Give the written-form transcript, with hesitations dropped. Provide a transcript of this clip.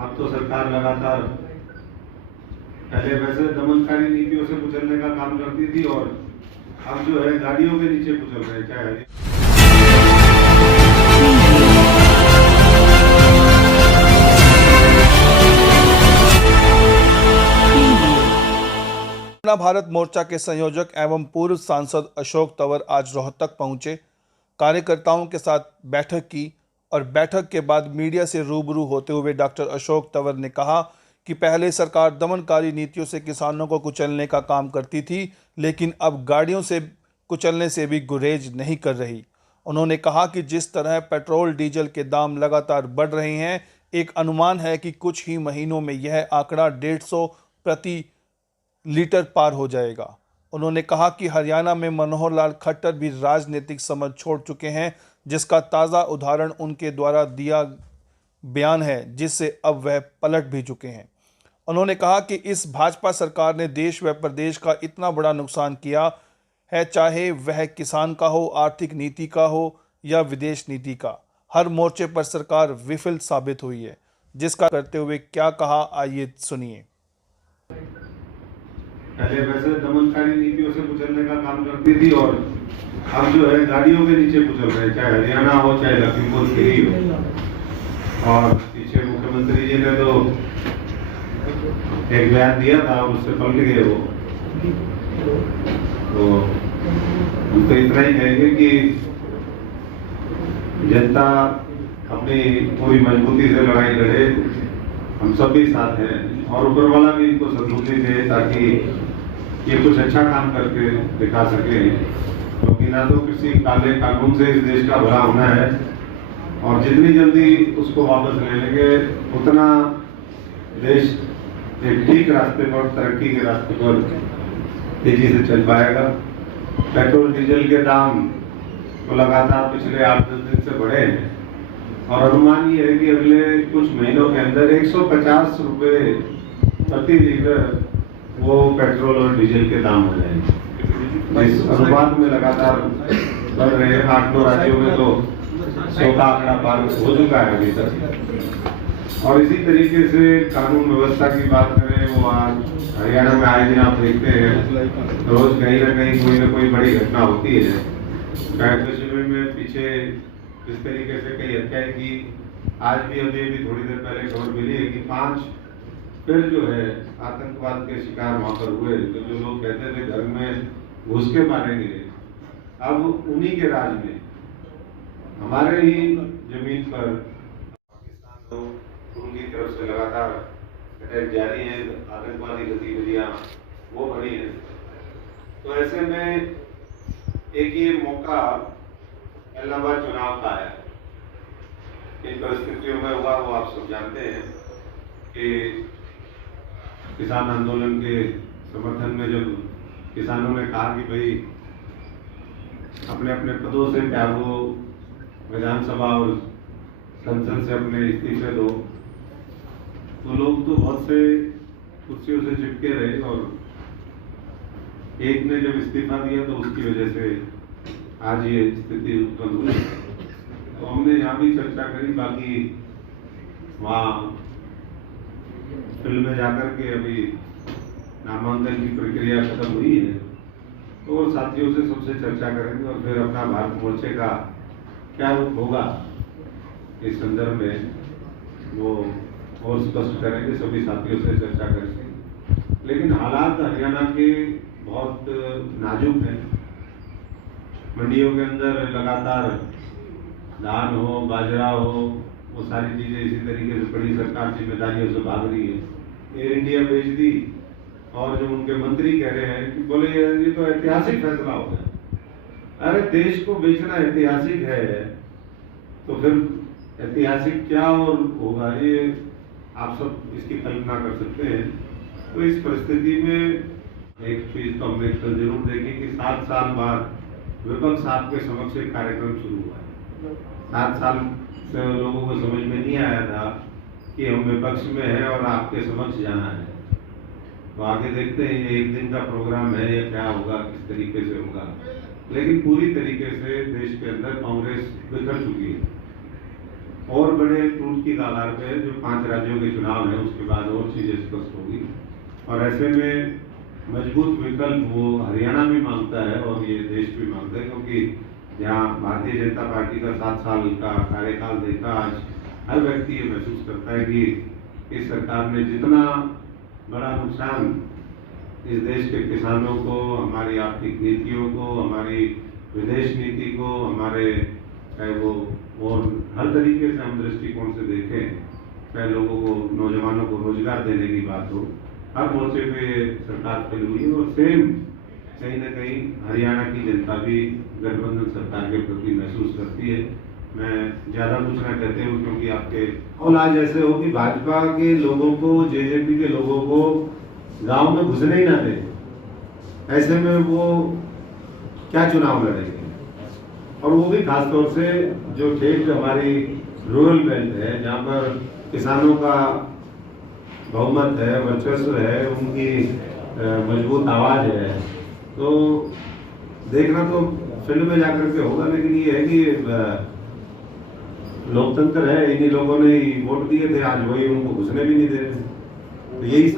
अब तो सरकार लगातार पहले वैसे दमनकारी नीतियों से कुचलने का काम करती थी और अब जो है गाड़ियों के नीचे कुचल रहे चाहे। अपना भारत मोर्चा के संयोजक एवं पूर्व सांसद अशोक तंवर आज रोहतक पहुंचे, कार्यकर्ताओं के साथ बैठक की और बैठक के बाद मीडिया से रूबरू होते हुए डॉक्टर अशोक तंवर ने कहा कि पहले सरकार दमनकारी नीतियों से किसानों को कुचलने का काम करती थी, लेकिन अब गाड़ियों से कुचलने से भी गुरेज नहीं कर रही। उन्होंने कहा कि जिस तरह पेट्रोल डीजल के दाम लगातार बढ़ रहे हैं, एक अनुमान है कि कुछ ही महीनों में यह आंकड़ा 150 प्रति लीटर पार हो जाएगा। उन्होंने कहा कि हरियाणा में मनोहर लाल खट्टर भी राजनीतिक समझ छोड़ चुके हैं, जिसका ताज़ा उदाहरण उनके द्वारा दिया बयान है, जिससे अब वह पलट भी चुके हैं। उन्होंने कहा कि इस भाजपा सरकार ने देश व प्रदेश का इतना बड़ा नुकसान किया है, चाहे वह किसान का हो, आर्थिक नीति का हो या विदेश नीति का, हर मोर्चे पर सरकार विफल साबित हुई है। जिसका करते हुए क्या कहा, आइए सुनिए। पहले वैसे दमनकारी नीतियों से कुचलने का काम करती थी और अब जो है गाड़ियों के नीचे कुचल रहे, चाहे हरियाणा हो चाहे लखीमपुर खीरी हो। और पीछे मुख्यमंत्री जी ने तो एक बयान दिया था, उससे पलट गए वो। तो हम तो इतना ही कहेंगे कि जनता अपनी पूरी मजबूती से लड़ाई लड़े, हम सब भी साथ हैं और ऊपर वाला भी इनको सद्बुद्धि दे ताकि ये कुछ अच्छा काम करके दिखा सके। क्योंकि ना तो किसी काले कानून से इस देश का भला होना है और जितनी जल्दी उसको वापस ले लेंगे उतना देश एक ठीक रास्ते पर, तरक्की के रास्ते पर तेजी से चल पाएगा। पेट्रोल डीजल के दाम तो लगातार पिछले 8-10 दिन से बढ़े हैं और अनुमान ये है कि अगले कुछ महीनों के अंदर 150 रुपये प्रति लीटर वो पेट्रोल और डीजल के दाम हो जाएंगे। इस अनुपात में लगातार बढ़ रहे हैं। 8-9 राज्यों में तो 100 का आंकड़ा पार हो चुका है अभी तक। और इसी तरीके से कानून व्यवस्था की बात करें, वो आज हरियाणा में आए दिन आप देखते हैं रोज कहीं ना कोई बड़ी घटना होती है। कश्मीर में पीछे इस तरीके से कई हत्याएं की, आज भी अभी थोड़ी देर पहले खबर मिली है कि 5 फिर जो है आतंकवाद के शिकार वहां पर हुए। तो जो लोग कहते थे घर में घुस के मारेंगे, अब उन्हीं के राज में हमारे ही जमीन पर पाकिस्तान तो उनकी तरफ से लगातार अटैक जारी है, आतंकवादी गतिविधियां वो बढ़ी है। तो ऐसे में एक ये मौका इलाहाबाद चुनाव का है। इन परिस्थितियों में हुआ वो आप सब जानते हैं कि किसान आंदोलन के समर्थन में जब किसानों ने कहा कि भाई अपने अपने पदों से त्यागो, विधानसभा और संसद से अपने इस्तीफे दो, तो लोग तो बहुत से कुर्सियों से चिपके रहे और एक ने जब इस्तीफा दिया तो उसकी वजह से आज ये स्थिति उत्पन्न हुई। तो हमने यहाँ भी चर्चा करी, बाकी वहाँ फील्ड में जाकर के अभी नामांकन की प्रक्रिया खत्म हुई है, तो साथियों से सबसे चर्चा करेंगे और फिर अपना भारत मोर्चे का क्या रूप होगा इस संदर्भ में वो और स्पष्ट करेंगे, सभी साथियों से चर्चा करेंगे। लेकिन हालात हरियाणा के बहुत नाजुक हैं। मंडियों के अंदर लगातार धान हो, बाजरा हो, वो सारी चीजें इसी तरीके से बड़ी सरकार जिम्मेदारियों से भाग रही है। एयर इंडिया बेच दी और जो उनके मंत्री कह रहे हैं कि बोले ये तो ऐतिहासिक फैसला हो गया। अरे देश को बेचना ऐतिहासिक है तो फिर ऐतिहासिक क्या और होगा, ये आप सब इसकी कल्पना कर सकते हैं। तो इस परिस्थिति में एक चीज तो हमने जरूर देखी कि 7 साल बाद विपक्ष आपके समक्ष एक कार्यक्रम शुरू हुआ है। 7 साल से लोगों को समझ में नहीं आया था कि हम विपक्ष में हैं और आपके समक्ष जाना है। तो आगे देखते हैं ये एक दिन का प्रोग्राम है या क्या होगा, किस तरीके से होगा। लेकिन पूरी तरीके से देश के अंदर कांग्रेस बिखर चुकी है और बड़े टूट की आधार पे जो 5 राज्यों के चुनाव हैं उसके बाद और चीजें स्पष्ट होगी। और ऐसे में मजबूत विकल्प वो हरियाणा भी मांगता है और ये देश भी मांगता है, क्योंकि जहाँ भारतीय जनता पार्टी का 7 साल का कार्यकाल देखा, आज हर व्यक्ति ये महसूस करता है कि इस सरकार ने जितना बड़ा नुकसान इस देश के किसानों को, हमारी आर्थिक नीतियों को, हमारी विदेश नीति को, हमारे चाहे वो और हर तरीके से हम दृष्टिकोण से देखें, चाहे लोगों को, नौजवानों को रोजगार देने की बात हो, हर मोर्चे पे सरकार फेल हुई है। और सेम कहीं ना कहीं हरियाणा की जनता भी गठबंधन सरकार के प्रति महसूस करती है। मैं ज्यादा कुछ ना कहते हूँ, क्योंकि आपके और आज ऐसे हो कि भाजपा के लोगों को, जेजेपी के लोगों को गांव में घुसने ही ना दे, ऐसे में वो क्या चुनाव लड़ेंगे। और वो भी खासतौर से जो ठेठ हमारी रूरल बेल्ट है, जहाँ पर किसानों का बहुमत है, वर्चस्व है, उनकी मजबूत आवाज है, तो देखना तो फील्ड में जाकर के होगा। लेकिन ये है कि लोकतंत्र है, इन्हीं लोगों ने वोट दिए थे, आज वही उनको घुसने भी नहीं दे रहे। तो यही